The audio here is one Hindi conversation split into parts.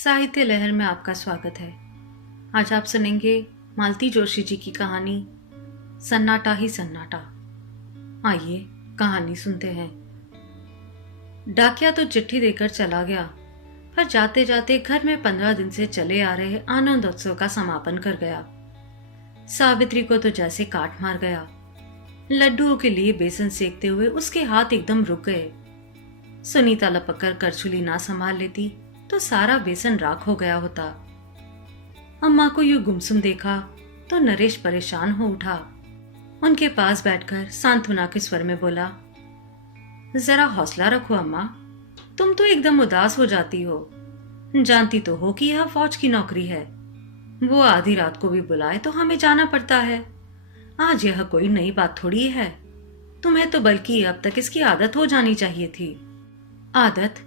साहित्य लहर में आपका स्वागत है। आज आप सुनेंगे मालती जोशी जी की कहानी सन्नाटा ही सन्नाटा। आइए कहानी सुनते हैं। डाकिया तो चिट्ठी देकर चला गया, पर जाते जाते घर में 15 दिन से चले आ रहे आनंद उत्सव का समापन कर गया। सावित्री को तो जैसे काट मार गया। लड्डुओं के लिए बेसन सेकते हुए उसके हाथ एकदम रुक गए। सुनीता लपक कर करछुली ना संभाल लेती तो सारा बेसन राख हो गया होता। अम्मा को यूं गुमसुम देखा तो नरेश परेशान हो उठा। उनके पास बैठकर सांत्वना के स्वर में बोला, जरा हौसला रखो अम्मा, तुम तो एकदम उदास हो जाती हो। जानती तो हो कि यह फौज की नौकरी है, वो आधी रात को भी बुलाए तो हमें जाना पड़ता है। आज यह कोई नई बात थोड़ी है। तुम्हें तो बल्कि अब तक इसकी आदत हो जानी चाहिए थी। आदत?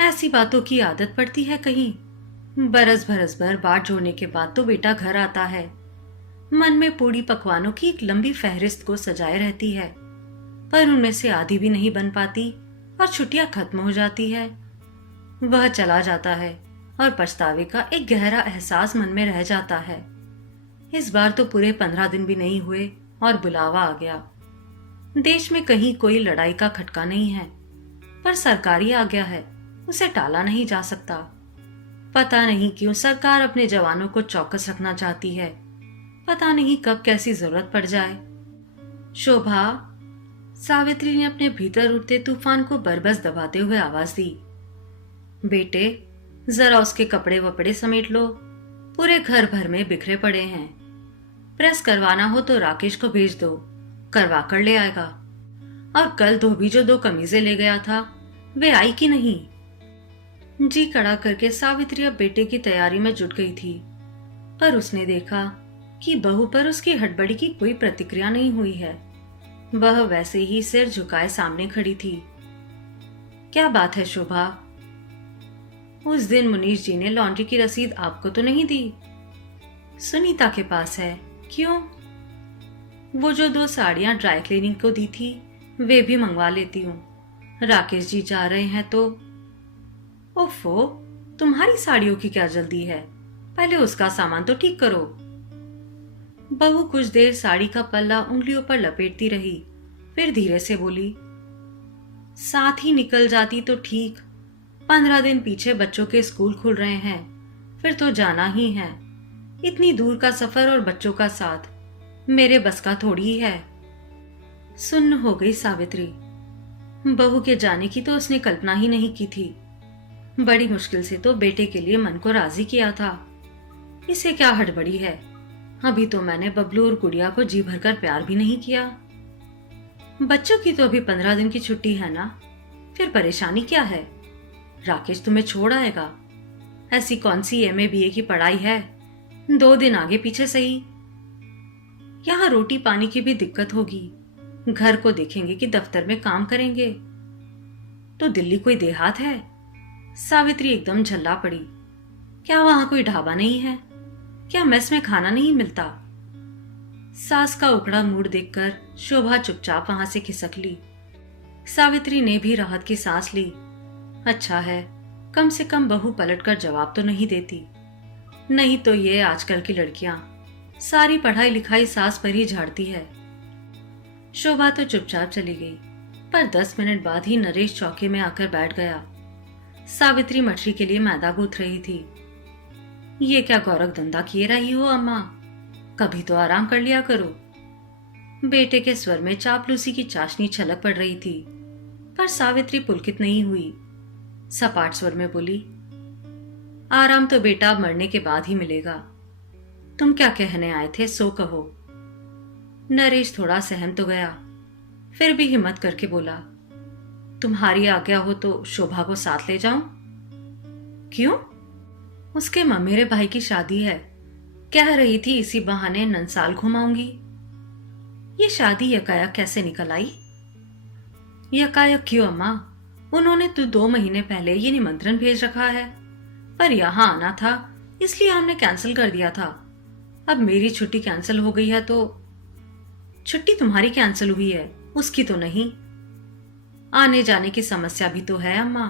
ऐसी बातों की आदत पड़ती है कहीं? बरस बरस भर बाट जोड़ने के बाद तो बेटा घर आता है। मन में पूड़ी पकवानों की एक लंबी फहरिस्त को सजाए रहती है, पर उनमें से आधी भी नहीं बन पाती और छुट्टियां खत्म हो जाती है। वह चला जाता है और पछतावे का एक गहरा एहसास मन में रह जाता है। इस बार तो पूरे 15 दिन भी नहीं हुए और बुलावा आ गया। देश में कहीं कोई लड़ाई का खटका नहीं है, पर सरकारी आज्ञा है, उसे टाला नहीं जा सकता। पता नहीं क्यों सरकार अपने जवानों को चौकस रखना चाहती है। पता नहीं कब कैसी जरूरत पड़ जाए। शोभा, सावित्री ने अपने भीतर उठते तूफान को बरबस दबाते हुए आवाज दी। बेटे, जरा उसके कपड़े वपड़े समेट लो, पूरे घर भर में बिखरे पड़े हैं। प्रेस करवाना हो तो राकेश को भेज दो, करवा कर ले आएगा। और कल धोबी जो 2 कमीजें ले गया था, वे आई कि नहीं? जी कड़ा करके सावित्री अब बेटे की तैयारी में जुट गई थी, पर उसने देखा कि बहू पर उसकी हड़बड़ी की कोई प्रतिक्रिया नहीं हुई है। वह वैसे ही सिर झुकाए सामने खड़ी थी। क्या बात है शोभा? उस दिन मुनीश जी ने लॉन्ड्री की रसीद आपको तो नहीं दी? सुनीता के पास है। क्यों? वो जो 2 साड़ियां ड्राई क्लीनिंग को दी थी, वे भी मंगवा लेती हूँ। राकेश जी जा रहे हैं तो। ओफो, तुम्हारी साड़ियों की क्या जल्दी है? पहले उसका सामान तो ठीक करो। बहू कुछ देर साड़ी का पल्ला उंगलियों पर लपेटती रही, फिर धीरे से बोली, साथ ही निकल जाती तो ठीक। 15 दिन पीछे बच्चों के स्कूल खुल रहे हैं, फिर तो जाना ही है। इतनी दूर का सफर और बच्चों का साथ मेरे बस का थोड़ी ही है। सुन्न हो गई सावित्री। बहू के जाने की तो उसने कल्पना ही नहीं की थी। बड़ी मुश्किल से तो बेटे के लिए मन को राजी किया था। इसे क्या हड़बड़ी है? अभी तो मैंने बबलू और गुड़िया को जी भरकर प्यार भी नहीं किया। बच्चों की तो अभी 15 दिन की छुट्टी है ना, फिर परेशानी क्या है? राकेश तुम्हें छोड़ आएगा। ऐसी कौन सी MA BA की पढ़ाई है? 2 दिन आगे पीछे सही। यहाँ रोटी पानी की भी दिक्कत होगी। घर को देखेंगे कि दफ्तर में काम करेंगे? तो दिल्ली कोई देहात है? सावित्री एकदम झल्ला पड़ी। क्या वहां कोई ढाबा नहीं है? क्या मेस में खाना नहीं मिलता? सास का उकड़ा मूड देखकर शोभा चुपचाप वहां से खिसक ली। सावित्री ने भी राहत की सांस ली। अच्छा है, कम से कम बहू पलटकर जवाब तो नहीं देती। नहीं तो ये आजकल की लड़कियां सारी पढ़ाई लिखाई सास पर ही झाड़ती है। शोभा तो चुपचाप चली गई, पर 10 मिनट बाद ही नरेश चौके में आकर बैठ गया। सावित्री मछली के लिए मैदा गूंथ रही थी। ये क्या गौरव धंधा किए रही हो अम्मा? कभी तो आराम कर लिया करो। बेटे के स्वर में चापलूसी की चाशनी छलक पड़ रही थी, पर सावित्री पुलकित नहीं हुई। सपाट स्वर में बोली, आराम तो बेटा अब मरने के बाद ही मिलेगा। तुम क्या कहने आए थे सो कहो। नरेश थोड़ा सहम तो गया, फिर भी हिम्मत करके बोला, तुम्हारी आज्ञा हो तो शोभा को साथ ले जाऊं? क्यों? उसके ममेरे भाई की शादी है। कह रही थी इसी बहाने ननसाल घुमाऊंगी। ये शादी यकायक कैसे निकल आई? यकायक क्यों अम्मा? उन्होंने तो 2 महीने पहले ये निमंत्रण भेज रखा है, पर यहां आना था इसलिए हमने कैंसिल कर दिया था। अब मेरी छुट्टी कैंसिल हो गई है तो। छुट्टी तुम्हारी कैंसिल हुई है, उसकी तो नहीं। आने जाने की समस्या भी तो है अम्मा।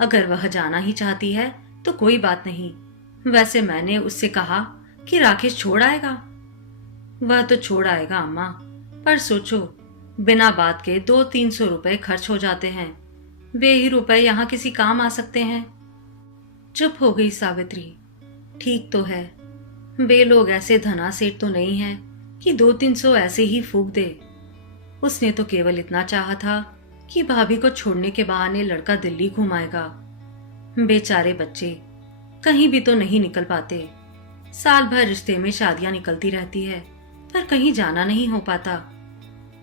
अगर वह जाना ही चाहती है तो कोई बात नहीं। वैसे मैंने उससे कहा कि राकेश छोड़ आएगा। वह तो छोड़ आएगा अम्मा, पर सोचो, बिना बात के 200-300 रुपए खर्च हो जाते हैं। वे ही रुपए यहाँ किसी काम आ सकते हैं। चुप हो गई सावित्री। ठीक तो है, वे लोग ऐसे धनासेठ तो नहीं हैं कि 200-300 ऐसे ही फूंक दे। उसने तो केवल इतना चाहा था कि भाभी को छोड़ने के बहाने लड़का दिल्ली घुमाएगा। बेचारे बच्चे कहीं भी तो नहीं निकल पाते। साल भर रिश्ते में शादियां निकलती रहती है, पर कहीं जाना नहीं हो पाता।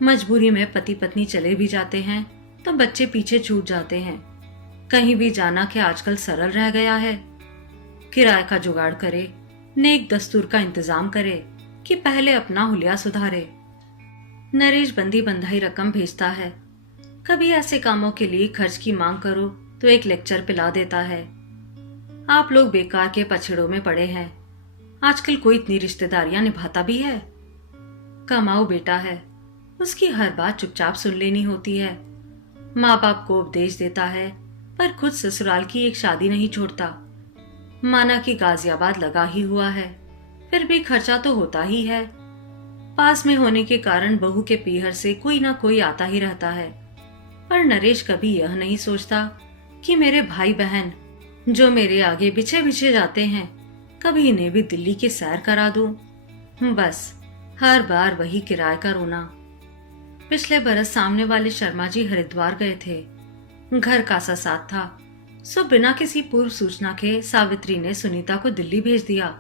मजबूरी में पति पत्नी चले भी जाते हैं तो बच्चे पीछे छूट जाते हैं। कहीं भी जाना क्या आजकल सरल रह गया है। किराए का जुगाड़ करे, नेक दस्तूर का इंतजाम करे कि पहले अपना हुलिया सुधारे। नरेश बंदी बंधाई रकम भेजता है। कभी ऐसे कामों के लिए खर्च की मांग करो तो एक लेक्चर पिला देता है। आप लोग बेकार के पछड़ों में पड़े हैं। आजकल कोई इतनी रिश्तेदारियां निभाता भी है? कमाऊ बेटा है, उसकी हर बात चुपचाप सुन लेनी होती है। माँ बाप को उपदेश देता है, पर खुद ससुराल की एक शादी नहीं छोड़ता। माना कि गाजियाबाद लगा ही हुआ है, फिर भी खर्चा तो होता ही है। पास में होने के कारण बहू के पीहर से कोई ना कोई आता ही रहता है। पर नरेश कभी यह नहीं सोचता कि मेरे भाई बहन जो मेरे आगे बिछे बिछे जाते हैं, कभी इन्हें भी दिल्ली की सैर करा दूं। बस हर बार वही किराए का रोना। पिछले बरस सामने वाले शर्मा जी हरिद्वार गए थे। घर का सा साथ था, सो बिना किसी पूर्व सूचना के सावित्री ने सुनीता को दिल्ली भेज दिया।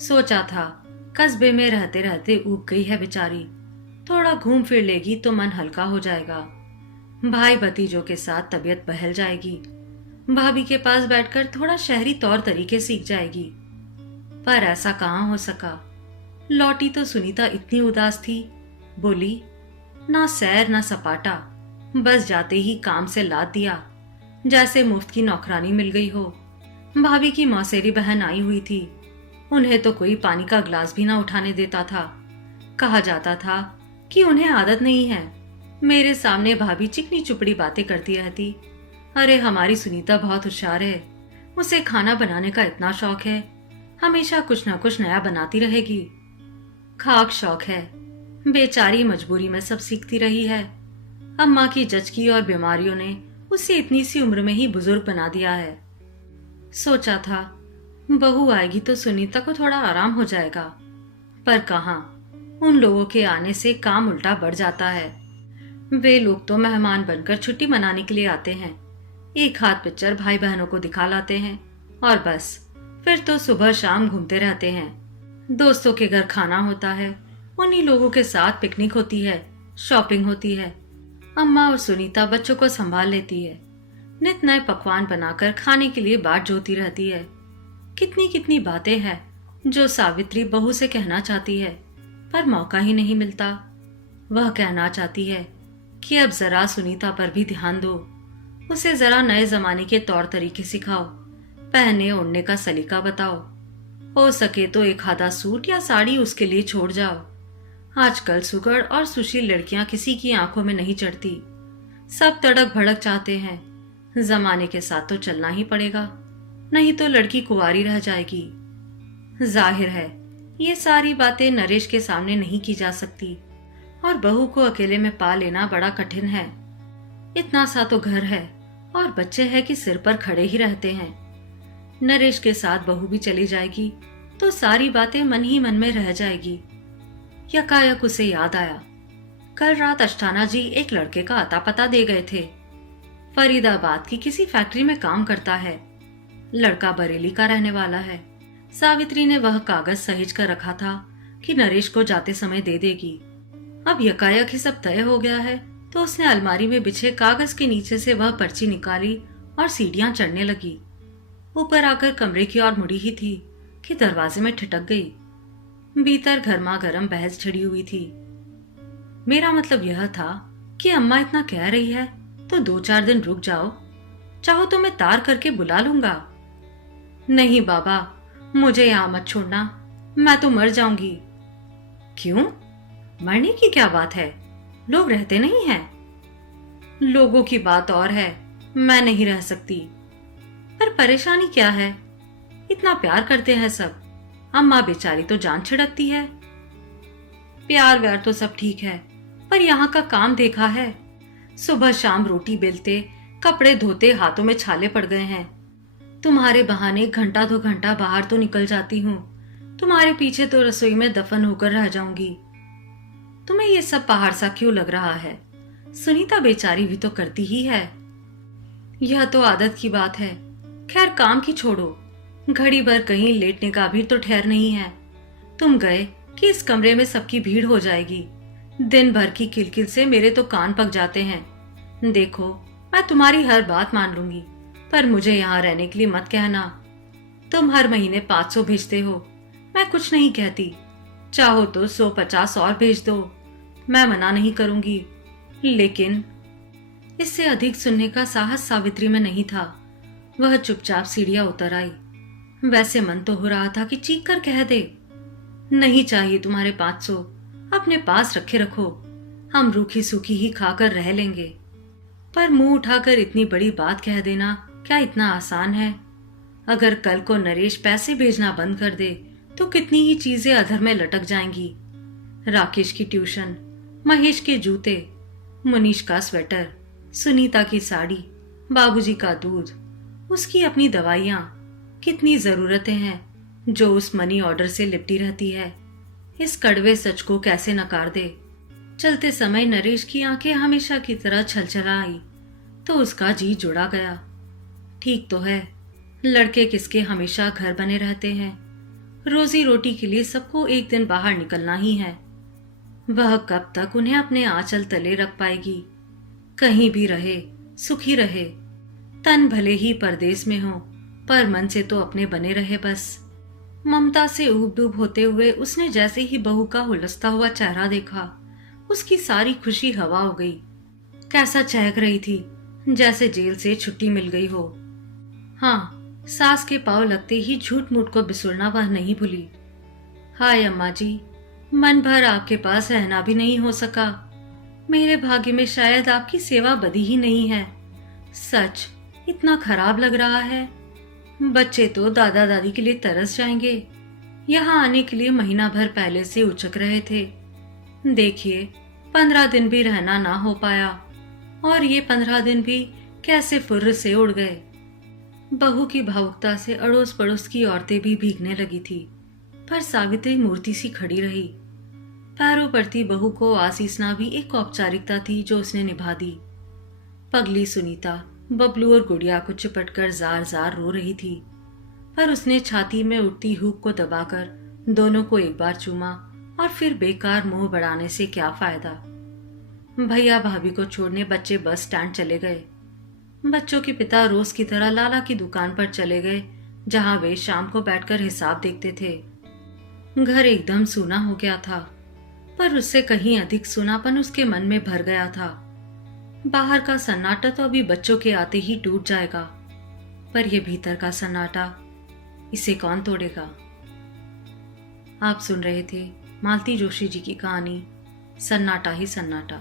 सोचा था कस्बे में रहते रहते ऊब गई है बेचारी, थोड़ा घूम फिर लेगी तो मन हल्का हो जाएगा। भाई भतीजों के साथ तबीयत बहल जाएगी, भाभी के पास बैठकर थोड़ा शहरी तौर तरीके सीख जाएगी। पर ऐसा कहाँ हो सका। लौटी तो सुनीता इतनी उदास थी, बोली ना सैर ना सपाटा, बस जाते ही काम से लाद दिया, जैसे मुफ्त की नौकरानी मिल गई हो। भाभी की मौसेरी बहन आई हुई थी, उन्हें तो कोई पानी का गिलास भी ना उठाने देता था। कहा जाता था कि उन्हें आदत नहीं है। मेरे सामने भाभी चिकनी चुपड़ी बातें करती रहती। अरे हमारी सुनीता बहुत होशियार है, उसे खाना बनाने का इतना शौक है, हमेशा कुछ ना कुछ नया बनाती रहेगी। खाक शौक है, बेचारी मजबूरी में सब सीखती रही है। अम्मा की जचकी और बीमारियों ने उसे इतनी सी उम्र में ही बुजुर्ग बना दिया है। सोचा था बहू आएगी तो सुनीता को थोड़ा आराम हो जाएगा, पर कहाँ, उन लोगों के आने से काम उल्टा बढ़ जाता है। वे लोग तो मेहमान बनकर छुट्टी मनाने के लिए आते हैं, एक हाथ पिक्चर भाई बहनों को दिखा लाते हैं और बस फिर तो सुबह शाम घूमते रहते हैं। दोस्तों के घर खाना होता है, उन्हीं लोगों के साथ पिकनिक होती है, शॉपिंग होती है। अम्मा और सुनीता बच्चों को संभाल लेती है, नित नए पकवान बनाकर खाने के लिए बाट जोती रहती है। कितनी कितनी बातें हैं जो सावित्री बहू से कहना चाहती है, पर मौका ही नहीं मिलता। वह कहना चाहती है कि अब जरा सुनीता पर भी ध्यान दो, उसे जरा नए जमाने के तौर तरीके सिखाओ, पहने ओढ़ने का सलीका बताओ। हो सके तो एक आधा सूट या साड़ी उसके लिए छोड़ जाओ। आजकल सुगड़ और सुशील लड़कियां किसी की आंखों में नहीं चढ़ती, सब तड़क भड़क चाहते हैं। जमाने के साथ तो चलना ही पड़ेगा, नहीं तो लड़की कुंवारी रह जाएगी। जाहिर है ये सारी बातें नरेश के सामने नहीं की जा सकती, और बहू को अकेले में पा लेना बड़ा कठिन है। इतना सा तो घर है और बच्चे हैं कि सिर पर खड़े ही रहते हैं। नरेश के साथ बहू भी चली जाएगी तो सारी बातें मन ही मन में रह जाएगी। यकायक उसे याद आया, कल रात अष्टाना जी एक लड़के का अता पता दे गए थे। फरीदाबाद की किसी फैक्ट्री में काम करता है, लड़का बरेली का रहने वाला है। सावित्री ने वह कागज सहेज कर रखा था कि नरेश को जाते समय दे देगी। अब यकायक ही सब तय हो गया है तो उसने अलमारी में बिछे कागज के नीचे से वह पर्ची निकाली और सीढ़ियां चढ़ने लगी। ऊपर आकर कमरे की ओर मुड़ी ही थी कि दरवाजे में ठिठक गई। भीतर गर्मा गर्म बहस छिड़ी हुई थी। मेरा मतलब यह था कि अम्मा इतना कह रही है तो 2-4 दिन रुक जाओ, चाहो तो मैं तार करके बुला लूंगा। नहीं बाबा, मुझे यहां मत छोड़ना, मैं तो मर जाऊंगी। क्यों? मरने की क्या बात है, लोग रहते नहीं हैं। लोगों की बात और है, मैं नहीं रह सकती। पर परेशानी क्या है? इतना प्यार करते हैं सब, अम्मा बेचारी तो जान छिड़कती है। प्यार व्यार तो सब ठीक है, पर यहाँ का काम देखा है। सुबह शाम रोटी बेलते, कपड़े धोते हाथों में छाले पड़ गए हैं। तुम्हारे बहाने घंटा 2 घंटा बाहर तो निकल जाती हूँ, तुम्हारे पीछे तो रसोई में दफन होकर रह जाऊंगी। तुम्हें ये सब पहाड़ सा क्यों लग रहा है? सुनीता बेचारी भी तो करती ही है। यह तो आदत की बात है। खैर काम की छोड़ो, घड़ी भर कहीं लेटने का भी तो ठहर नहीं है। तुम गए कि इस कमरे में सबकी भीड़ हो जाएगी। दिन भर की किलकिल से मेरे तो कान पक जाते हैं। देखो, मैं तुम्हारी हर बात मान लूंगी, पर मुझे यहाँ रहने के लिए मत कहना। तुम हर महीने 500 भेजते हो, मैं कुछ नहीं कहती। चाहो तो 150 और भेज दो, मैं मना नहीं करूंगी। लेकिन इससे अधिक सुनने का साहस सावित्री में नहीं था। वह चुपचाप सीढ़ियां उतर आई। वैसे मन तो हो रहा था कि चीख कर कह दे, नहीं चाहिए तुम्हारे 500, अपने पास रखे रखो, हम रूखी सूखी ही खाकर रह लेंगे। पर मुंह उठाकर इतनी बड़ी बात कह देना क्या इतना आसान है? अगर कल को नरेश पैसे भेजना बंद कर दे तो कितनी ही चीजें अधर में लटक जाएंगी। राकेश की ट्यूशन, महेश के जूते, मुनीश का स्वेटर, सुनीता की साड़ी, बाबूजी का दूध, उसकी अपनी दवाइयाँ, कितनी जरूरतें हैं जो उस मनी ऑर्डर से लिपटी रहती है। इस कड़वे सच को कैसे नकार दे? चलते समय नरेश की आंखें हमेशा की तरह छलछला आई तो उसका जी जुड़ा गया। ठीक तो है, लड़के किसके हमेशा घर बने रहते हैं। रोजी रोटी के लिए सबको एक दिन बाहर निकलना ही है। वह कब तक उन्हें अपने आंचल तले रख पाएगी? कहीं भी रहे, सुखी रहे। तन भले ही परदेश में हो, पर मन से तो अपने बने रहे बस। ममता से ऊब डूब होते हुए उसने जैसे ही बहू का हुलसता हुआ चेहरा देखा, उसकी सारी खुशी हवा हो गई। कैसा चहक रही थी, जैसे जेल से छुट्टी मिल गई हो। हाँ, सास के पांव लगते ही झूठ मूठ को बिसुरना वह नहीं भूली। हाय अम्मा जी, मन भर आपके पास रहना भी नहीं हो सका। मेरे भाग्य में शायद आपकी सेवा बदी ही नहीं है। सच इतना खराब लग रहा है। बच्चे तो दादा दादी के लिए तरस जाएंगे। यहाँ आने के लिए महीना भर पहले से उचक रहे थे। देखिए, 15 दिन भी रहना ना हो पाया, और ये 15 दिन भी कैसे फुर्र से उड़ गए। बहू की भावुकता से अड़ोस पड़ोस की औरतें भी भीगने लगी थी, पर सावित्री मूर्ति सी खड़ी रही। पैरों पड़ती बहू को आसीसना भी एक औपचारिकता थी जो उसने निभा दी। पगली सुनीता बबलू और गुड़िया को चिपटकर जार जार रो रही थी, पर उसने छाती में उठती हुक को दबाकर दोनों को एक बार चूमा, और फिर बेकार मुंह बढ़ाने से क्या फायदा। भैया भाभी को छोड़ने बच्चे बस स्टैंड चले गए। बच्चों के पिता रोज की तरह लाला की दुकान पर चले गए, जहां वे शाम को बैठकर हिसाब देखते थे। घर एकदम सूना हो गया था, पर उससे कहीं अधिक सूनापन उसके मन में भर गया था। बाहर का सन्नाटा तो अभी बच्चों के आते ही टूट जाएगा, पर यह भीतर का सन्नाटा, इसे कौन तोड़ेगा? आप सुन रहे थे मालती जोशी जी की कहानी सन्नाटा ही सन्नाटा।